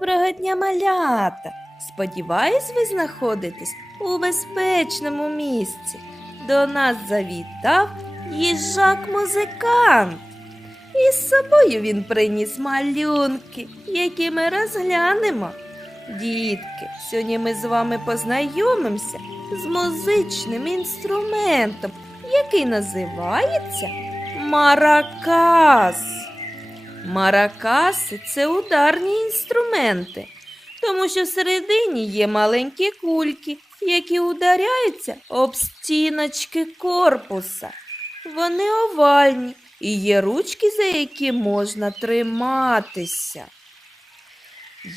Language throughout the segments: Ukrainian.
Доброго дня, малята! Сподіваюсь, ви знаходитесь у безпечному місці. До нас завітав їжак-музикант. І з собою він приніс малюнки, які ми розглянемо. Дітки, сьогодні ми з вами познайомимося з музичним інструментом, який називається маракас. Маракаси це ударні інструменти, тому що всередині є маленькі кульки, які ударяються об стіночки корпуса. Вони овальні і є ручки, за які можна триматися.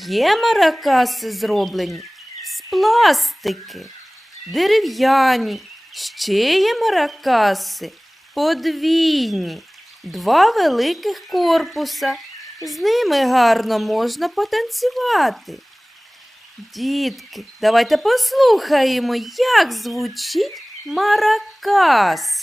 Є маракаси зроблені з пластики, дерев'яні, ще є маракаси подвійні, два великих корпуса. З ними гарно можна потанцювати. Дітки, давайте послухаємо, як звучить маракас.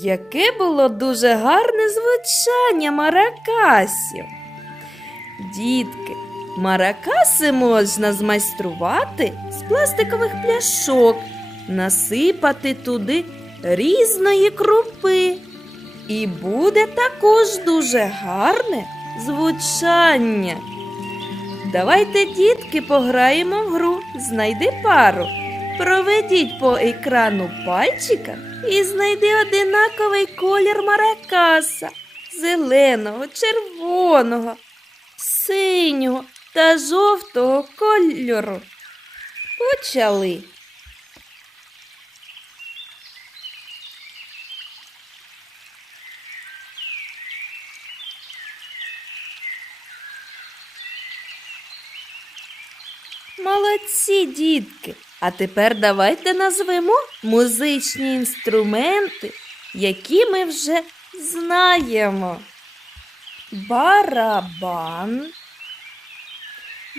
Яке було дуже гарне звучання маракасів. Дітки, маракаси можна змайструвати з пластикових пляшок, насипати туди різної крупи. І буде також дуже гарне звучання. Давайте, дітки, пограємо в гру Знайди пару. Проведіть по екрану пальчика і знайди одинаковий колір маракаса зеленого, червоного, синього та жовтого кольору. Почали. Молодці, дітки! А тепер давайте назвемо музичні інструменти, які ми вже знаємо. Барабан,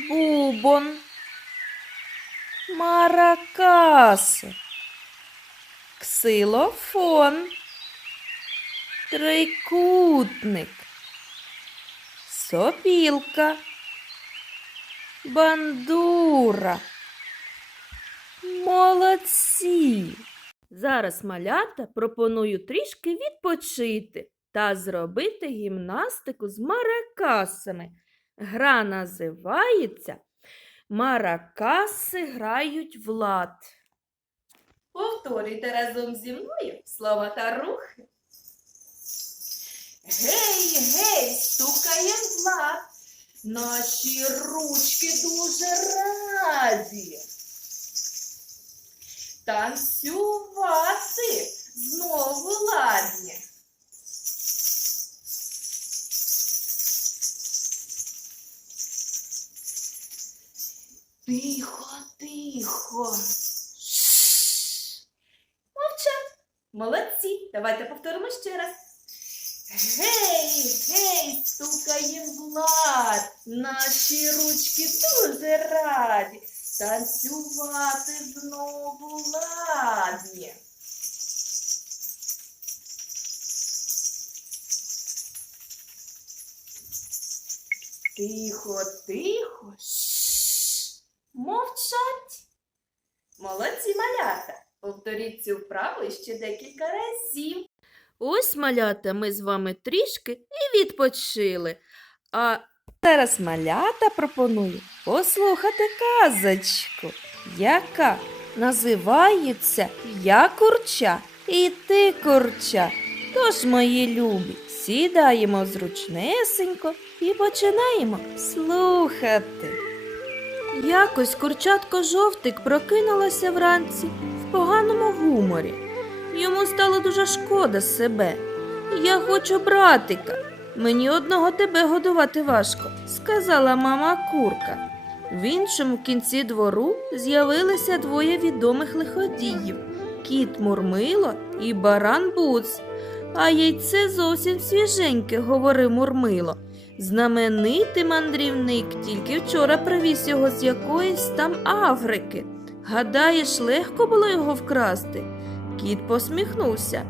бубон, маракаси, ксилофон, трикутник, сопілка, бандура. Молодці! Зараз малята пропоную трішки відпочити та зробити гімнастику з маракасами. Гра називається Маракаси грають в лад. Повторюйте разом зі мною слова та рухи. Гей, гей, стукає в лад. Наші ручки дуже раді. Танцювати знову ладні. Тихо, тихо. Шш. Мовчать. Молодці. Давайте повторимо ще раз. Гей, гей, стукає в лад. Наші ручки дуже раді. Танцювати знову ладні. Тихо, тихо. Шш. Мовчать. Молодці малята. Повторіть цю вправу ще декілька разів. Ось малята ми з вами трішки і відпочили. А зараз малята пропоную послухати казочку, яка називається Я курча і ти курча. Тож, мої любі, сідаємо зручнесенько і починаємо слухати. Якось курчатко жовтик прокинулося вранці в поганому гуморі. Йому стало дуже шкода себе. Я хочу братика. Мені одного тебе годувати важко, сказала мама курка. В іншому кінці двору з'явилися двоє відомих лиходіїв кіт Мурмило і баран Буц. А яйце зовсім свіженьке, говорив Мурмило. Знаменитий мандрівник тільки вчора привіз його з якоїсь там Африки. Гадаєш, легко було його вкрасти? Кіт посміхнувся.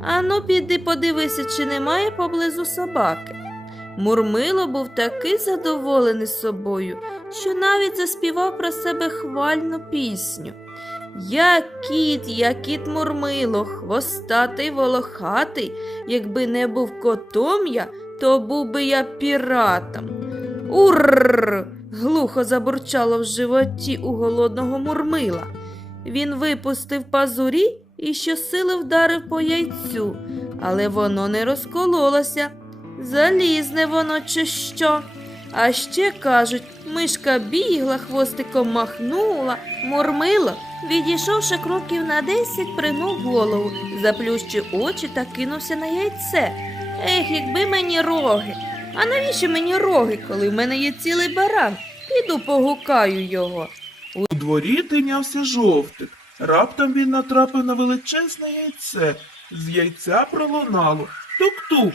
Ану, піди подивися, чи немає поблизу собаки. Мурмило був такий задоволений собою, що навіть заспівав про себе хвальну пісню. Я кіт, я кіт Мурмило, хвостатий волохатий, якби не був котом я, то був би я піратом. Уррр. глухо забурчало в животі у голодного мурмила. Він випустив пазурі і щосили вдарив по яйцю, але воно не розкололося. Залізне воно чи що. А ще кажуть, мишка бігла, хвостиком махнула, мурмило, відійшовши кроків на десять, пригнув голову, заплющив очі та кинувся на яйце. Ех, якби мені роги. А навіщо мені роги, коли в мене є цілий баран? Піду погукаю його. У дворі тинявся жовтик. Раптом він натрапив на величезне яйце. З яйця пролунало. Тук-тук.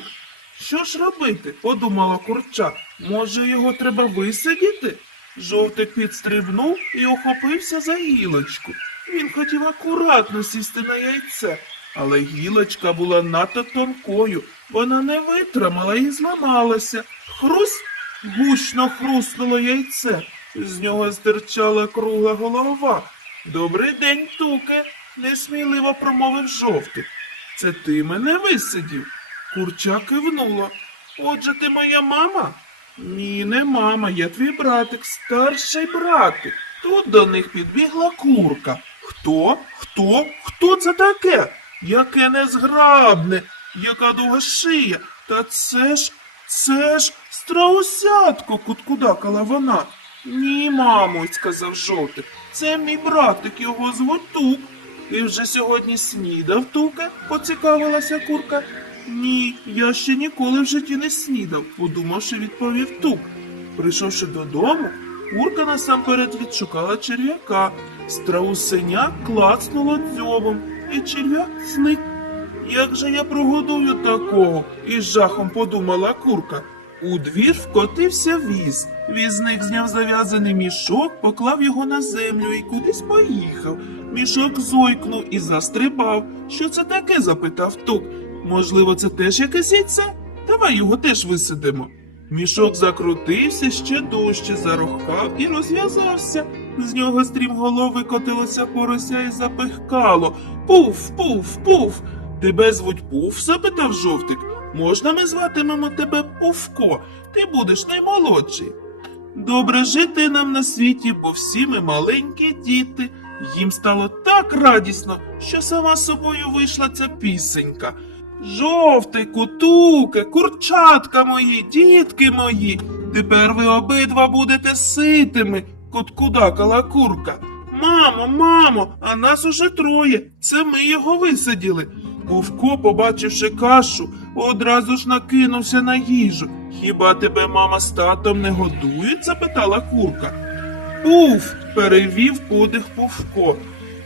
Що ж робити? подумала курча. Може, його треба висидіти? Жовтик підстрибнув і охопився за гілочку. Він хотів акуратно сісти на яйце, але гілочка була надто тонкою. Вона не витримала і зламалася. Хрусь гучно хруснуло яйце. З нього стирчала кругла голова. Добрий день, туке, несміливо промовив жовтик. Це ти мене висидів? Курча кивнула. Отже, ти моя мама? Ні, не мама, я твій братик, старший братик. Тут до них підбігла курка. Хто? Хто? Хто це таке? Яке незграбне, яка довга шия. Та це ж, це ж страусятко, куткудакала вона. Ні, мамо, сказав жовтик. Це мій братик, його звуть Тук. Ти вже сьогодні снідав, Туке? поцікавилася курка. Ні, я ще ніколи в житті не снідав, подумавши, відповів Тук. Прийшовши додому, курка насамперед відшукала черв'яка. Страусеня клацнуло дзьобом, і черв'як зник. Як же я прогодую такого? із жахом подумала курка. У двір вкотився віз. Візник зняв зав'язаний мішок, поклав його на землю і кудись поїхав. Мішок зойкнув і застрибав. Що це таке? запитав тук. Можливо, це теж якесь яйце? Давай його теж висидимо. Мішок закрутився ще дужче, зарохкав і розв'язався. З нього стрімголови котилося порося і запихкало. Пуф, пуф, пуф. Тебе звуть Пуф? запитав жовтик. Можна ми зватимемо тебе Пуфко? Ти будеш наймолодший. Добре жити нам на світі, бо всі ми маленькі діти. Їм стало так радісно, що сама собою вийшла ця пісенька. Жовтику, туке, курчатка мої, дітки мої, тепер ви обидва будете ситими, куткудакала курка. Мамо, мамо, а нас уже троє. Це ми його висаділи. Вовко, побачивши кашу, одразу ж накинувся на їжу. Хіба тебе мама з татом не годують? запитала курка. Уф, перевів подих Пувко.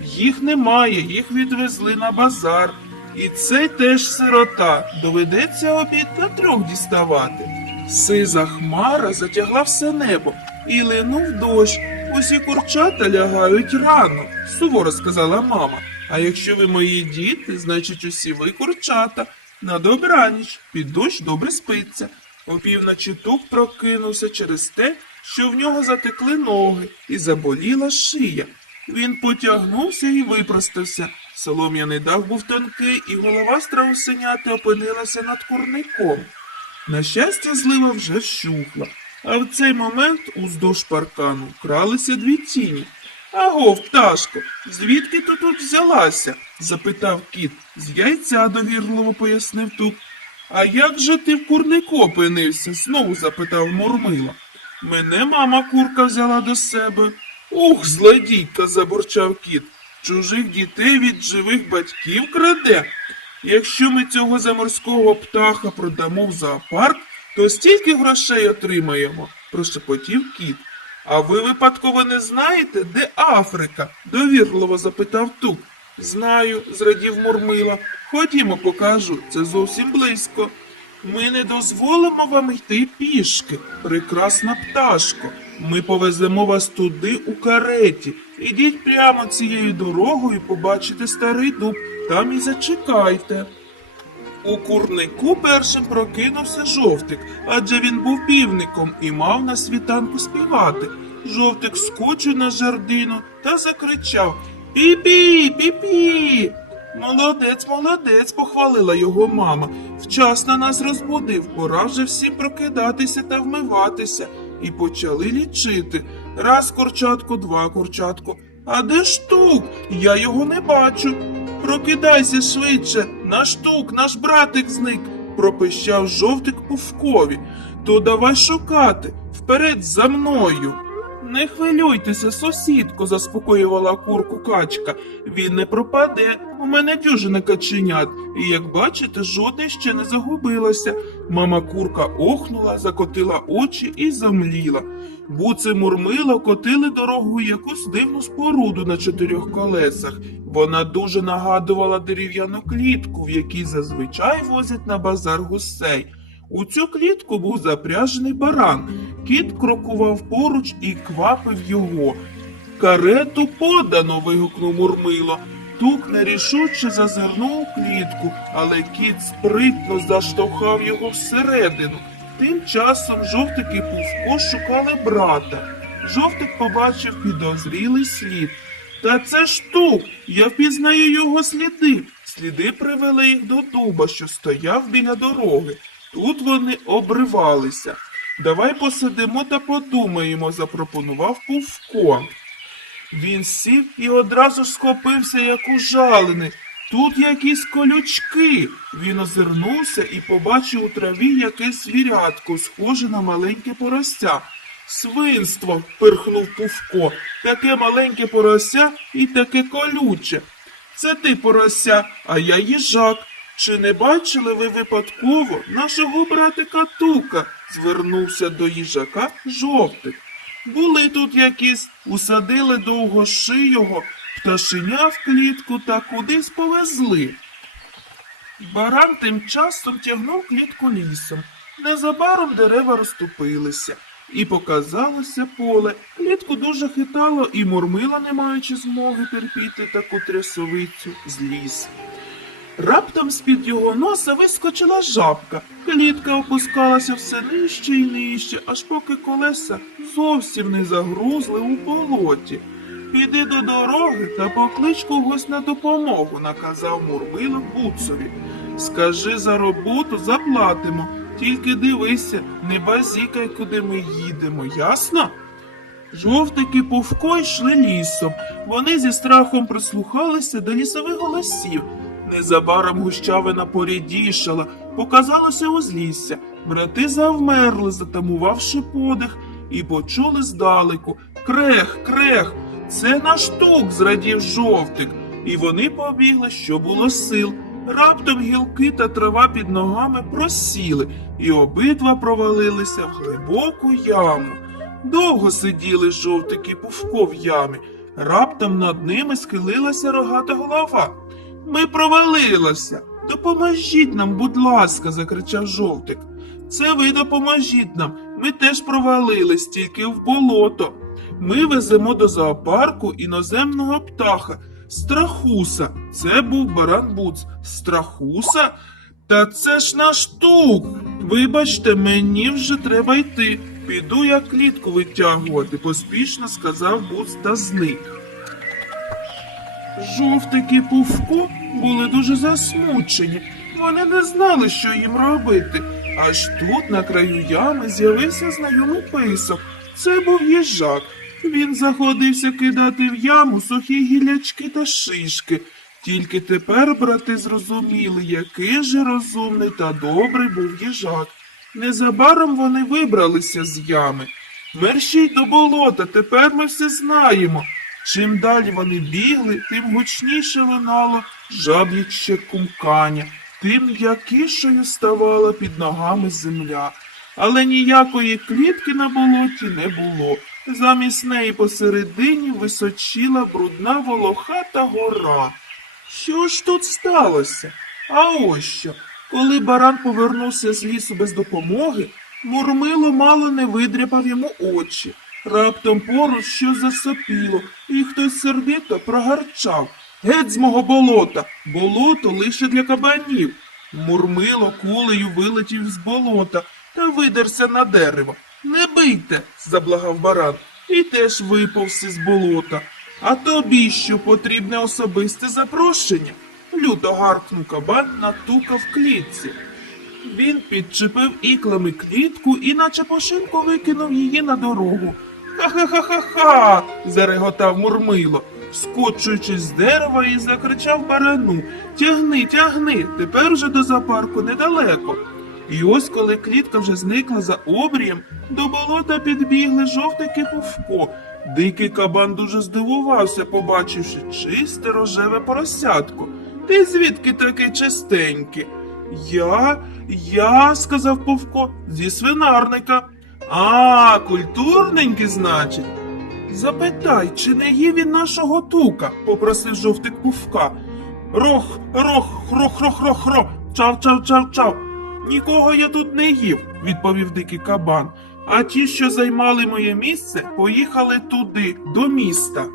Їх немає, їх відвезли на базар. І цей теж сирота. Доведеться обід на трьох діставати. Сиза хмара затягла все небо і линув дощ. Усі курчата лягають рано, суворо сказала мама. А якщо ви мої діти, значить усі ви курчата. На добраніч, під дощ добре спиться. Опівночі тук прокинувся через те, що в нього затекли ноги і заболіла шия. Він потягнувся і випростався. Солом'яний дах був тонкий, і голова страусеняти опинилася над курником. На щастя, злива вже вщухла, а в цей момент уздовж паркану кралися дві тіні. Аго, пташко, звідки ти тут взялася? запитав кіт. З яйця довірливо пояснив тук. А як же ти в курнику опинився? знову запитав Мурмила. Мене мама курка взяла до себе. Ух, злодійка, забурчав кіт. Чужих дітей від живих батьків краде. Якщо ми цього заморського птаха продамо в зоопарк, то стільки грошей отримаємо, прошепотів кіт. А ви випадково не знаєте, де Африка? довірливо запитав Тук. Знаю, зрадів Мурмила. Ходімо, покажу, це зовсім близько. Ми не дозволимо вам йти пішки, прекрасна пташко. Ми повеземо вас туди у кареті. Ідіть прямо цією дорогою, побачите старий дуб, там і зачекайте. У курнику першим прокинувся жовтик, адже він був півником і мав на світанку співати. Жовтик скочив на жердину та закричав Пі-пі, пі-пі. Молодець, молодець, похвалила його мама. Вчасно нас розбудив, пора вже всім прокидатися та вмиватися. І почали лічити. Раз курчатку, два курчатку. А де штук? Я його не бачу. Прокидайся швидше, наш тук, наш братик зник, пропищав жовтик Пувкові. То давай шукати, вперед за мною. Не хвилюйтеся, сусідко, заспокоювала курку качка. Він не пропаде. У мене дюжина каченят, і як бачите, жодне ще не загубилося. Мама курка охнула, закотила очі і замліла. Буци мурмило котили дорогу якусь дивну споруду на чотирьох колесах. Вона дуже нагадувала дерев'яну клітку, в якій зазвичай возять на базар гусей. У цю клітку був запряжений баран. Кіт крокував поруч і квапив його. Карету подано. вигукнув Мурмило. Тук нерішуче зазирнув у клітку, але кіт спритно заштовхав його всередину. Тим часом жовтик і Пувко шукали брата. Жовтик побачив підозрілий слід. Та це ж тук, я впізнаю його сліди. Сліди привели їх до дуба, що стояв біля дороги. Тут вони обривалися. Давай посидимо та подумаємо, запропонував Пувко. Він сів і одразу схопився, як ужалений. Тут якісь колючки. Він озирнувся і побачив у траві якесь звірятко, схоже на маленьке порося. Свинство, пирхнув Пувко. Таке маленьке порося і таке колюче. Це ти порося, а я їжак. Чи не бачили ви випадково нашого братика Тука? звернувся до їжака жовтик. Були тут якісь, усадили довгошийого, пташеня в клітку та кудись повезли. Баран тим часом тягнув клітку лісом. Незабаром дерева розступилися, і показалося поле. Клітку дуже хитало, і мурмила, не маючи змоги терпіти таку трясовицю з. Раптом з-під його носа вискочила жабка. Клітка опускалася все нижче і нижче, аж поки колеса зовсім не загрузли у болоті. Піди до дороги та поклич когось на допомогу, наказав Мурмило Буцові. Скажи за роботу, заплатимо. Тільки дивися, не базікай, куди ми їдемо, ясно? Жовтики Пувко йшли лісом. Вони зі страхом прислухалися до лісових голосів. Незабаром гущавина порідішала, показалося узлісся. Брати завмерли, затамувавши подих, і почули здалеку Крех, крех, це наш тук, зрадів жовтик. І вони побігли, що було сил. Раптом гілки та трава під ногами просіли, і обидва провалилися в глибоку яму. Довго сиділи жовтик і Пувко в ямі. Раптом над ними схилилася рогата голова. Ми провалилися. Допоможіть нам, будь ласка, закричав жовтик. Це ви допоможіть нам. Ми теж провалились тільки в болото. Ми веземо до зоопарку іноземного птаха. Страхуса. Це був баран Буц. Страхуса? Та це ж наш тук. Вибачте, мені вже треба йти. Піду я клітку витягувати, поспішно сказав Буц та зник. Жовтик і Пувко були дуже засмучені. Вони не знали, що їм робити. Аж тут, на краю ями, з'явився знайомий писок. Це був їжак. Він заходився кидати в яму сухі гілячки та шишки. Тільки тепер брати зрозуміли, який же розумний та добрий був їжак. Незабаром вони вибралися з ями. Мерщій до болота, тепер ми все знаємо. Чим далі вони бігли, тим гучніше лунало жабляче кумкання, тим м'якішою ставала під ногами земля. Але ніякої клітки на болоті не було. Замість неї посередині височіла брудна волохата гора. Що ж тут сталося? А ось що. Коли баран повернувся з лісу без допомоги, Мурмило мало не видряпав йому очі. Раптом поруч щось засопіло, і хтось сердито прогарчав. Геть з мого болота! Болото лише для кабанів. Мурмило кулею вилетів з болота та видерся на дерево. Не бийте, заблагав баран, і теж виповз із болота. А тобі що потрібне особисте запрошення? Люто гаркнув кабан на тука в клітці. Він підчепив іклами клітку і наче пошинку викинув її на дорогу. Ха-ха-ха-ха-ха. зареготав Мурмило, скочуючись з дерева і закричав барану. Тягни, тягни, тепер вже до зоопарку недалеко. І ось коли клітка вже зникла за обрієм, до болота підбігли жовтик і Пувко. Дикий кабан дуже здивувався, побачивши чисте рожеве поросятко. Ти звідки такий чистенький? Я, я, сказав Пувко, зі свинарника. А, культурненький, значить. Запитай, чи не є він нашого тука? попросив жовтик Пувка. Рох, рох, рох, рох, рох, рох, чав, чав, чав, чав. Нікого я тут не їв, відповів дикий кабан. А ті, що займали моє місце, поїхали туди, до міста.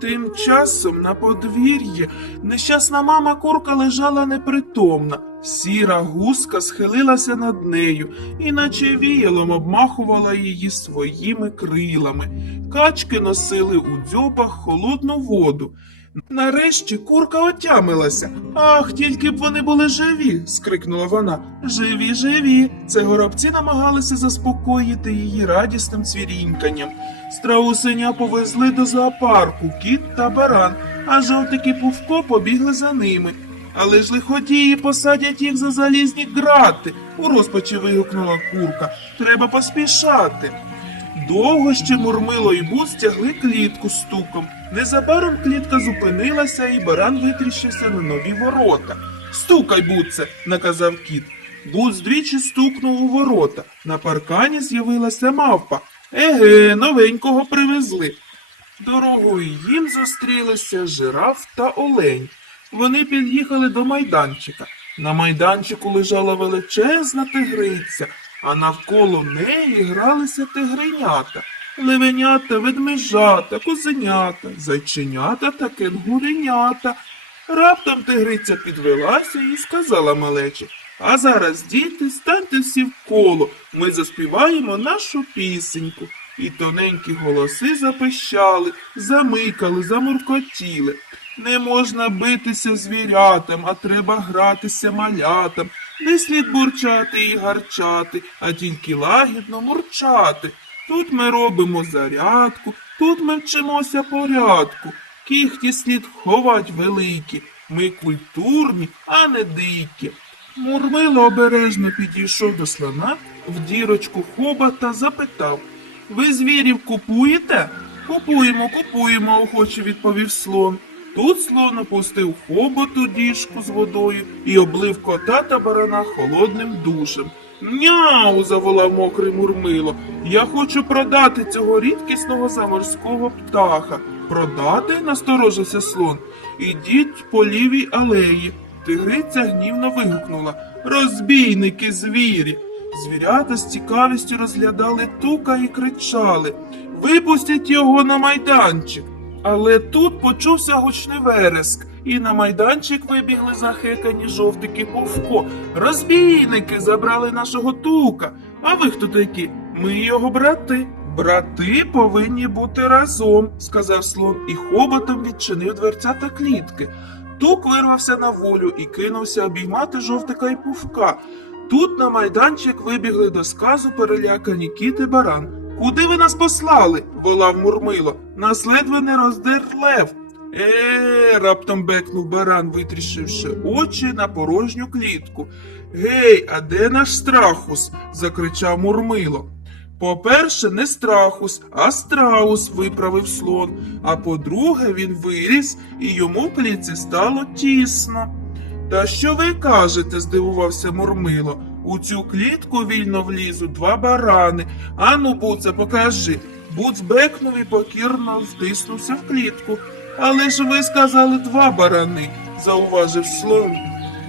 Тим часом на подвір'ї нещасна мама курка лежала непритомна. Сіра гуска схилилася над нею, і наче віялом обмахувала її своїми крилами. Качки носили у дзьобах холодну воду. Нарешті курка отямилася. Ах, тільки б вони були живі. скрикнула вона. Живі, живі. Це горобці намагалися заспокоїти її радісним цвіріньканням. Страусеня повезли до зоопарку, кіт та баран, а жовтик і пувко побігли за ними. Але ж лиходії посадять їх за залізні грати, у розпачі вигукнула курка. Треба поспішати. Довго ще мурмило і бус тягли клітку стуком. Незабаром клітка зупинилася, і баран витріщився на нові ворота. Стукай, буце, наказав кіт. Буц двічі стукнув у ворота. На паркані з'явилася мавпа. Еге, новенького привезли. Дорогою їм зустрілися жираф та олень. Вони під'їхали до майданчика. На майданчику лежала величезна тигриця, а навколо неї гралися тигренята, левенята, ведмежата, козенята, зайченята та кенгуренята. Раптом тигриця підвелася і сказала малечі, а зараз, діти, станьте всі в коло, ми заспіваємо нашу пісеньку. І тоненькі голоси запищали, замикали, замуркотіли. Не можна битися звірятам, а треба гратися малятам. Не слід бурчати і гарчати, а тільки лагідно мурчати. Тут ми робимо зарядку, тут ми вчимося порядку. Кіхті слід ховать великі. Ми культурні, а не дикі. Мурмило обережно підійшов до слона, в дірочку хобота запитав Ви звірів купуєте? Купуємо, купуємо, охоче відповів слон. Тут слон опустив хобот у діжку з водою і облив кота та барана холодним душем. Няу. заволав мокрий мурмило. Я хочу продати цього рідкісного заморського птаха. Продати? насторожився слон. Ідіть по лівій алеї. Тигриця гнівно вигукнула Розбійники звірі. Звірята з цікавістю розглядали тука і кричали Випустіть його на майданчик. Але тут почувся гучний вереск, і на майданчик вибігли захекані жовтики Повко. Розбійники забрали нашого тука. А ви хто такі? Ми його брати. Брати повинні бути разом, сказав слон, і хоботом відчинив дверцята клітки. Тук вирвався на волю і кинувся обіймати жовтика і пувка. Тут на майданчик вибігли до сказу перелякані кіт і баран. Куди ви нас послали? волав Мурмило. Нас ледве не роздер лев. Е, раптом бекнув баран, витріщивши очі на порожню клітку. Гей, а де наш страхус? закричав Мурмило. По-перше, не страхус, а страус, виправив слон. А по-друге, він виріс, і йому в клітці стало тісно. Та що ви кажете? здивувався Мурмило. У цю клітку вільно влізуть два барани. Ану, Буце, покажи. Буц бекнув і покірно втиснувся в клітку. Але ж ви сказали два барани, зауважив слон.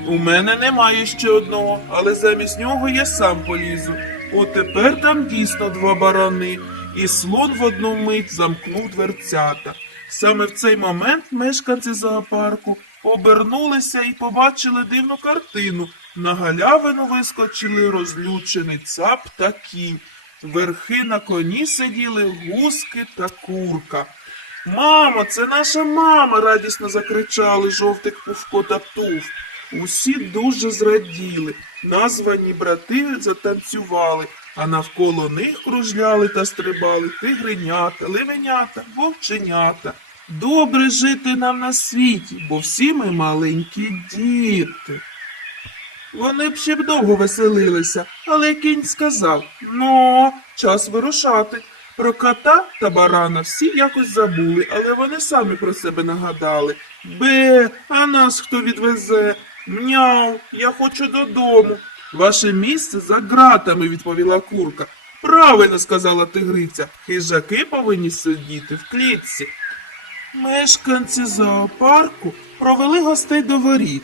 У мене немає ще одного, але замість нього я сам полізу. От там дійсно два барани, і слон в одну мить замкнув дверцята. Саме в цей момент мешканці зоопарку обернулися і побачили дивну картину. На галявину вискочили розлючений цап та кінь. Верхи на коні сиділи гуски та курка. Мамо, це наша мама. радісно закричали жовтик Пушко та Птуф. Усі дуже зраділи. Названі брати затанцювали, а навколо них кружляли та стрибали тигренята, левенята, вовченята. Добре жити нам на світі, бо всі ми маленькі діти. Вони б ще б довго веселилися, але кінь сказав: Ну, час вирушати. Про кота та барана всі якось забули, але вони самі про себе нагадали. Бе, а нас хто відвезе? Мяу, я хочу додому. Ваше місце за ґратами, відповіла курка. Правильно сказала тигриця. Хижаки повинні сидіти в клітці. Мешканці зоопарку провели гостей до воріт.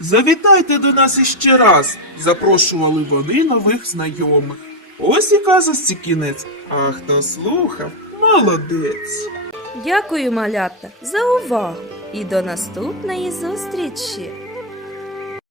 Завітайте до нас іще раз, запрошували вони нових знайомих. Ось і казості кінець. А хто слухав, молодець. Дякую, малята, за увагу і до наступної зустрічі!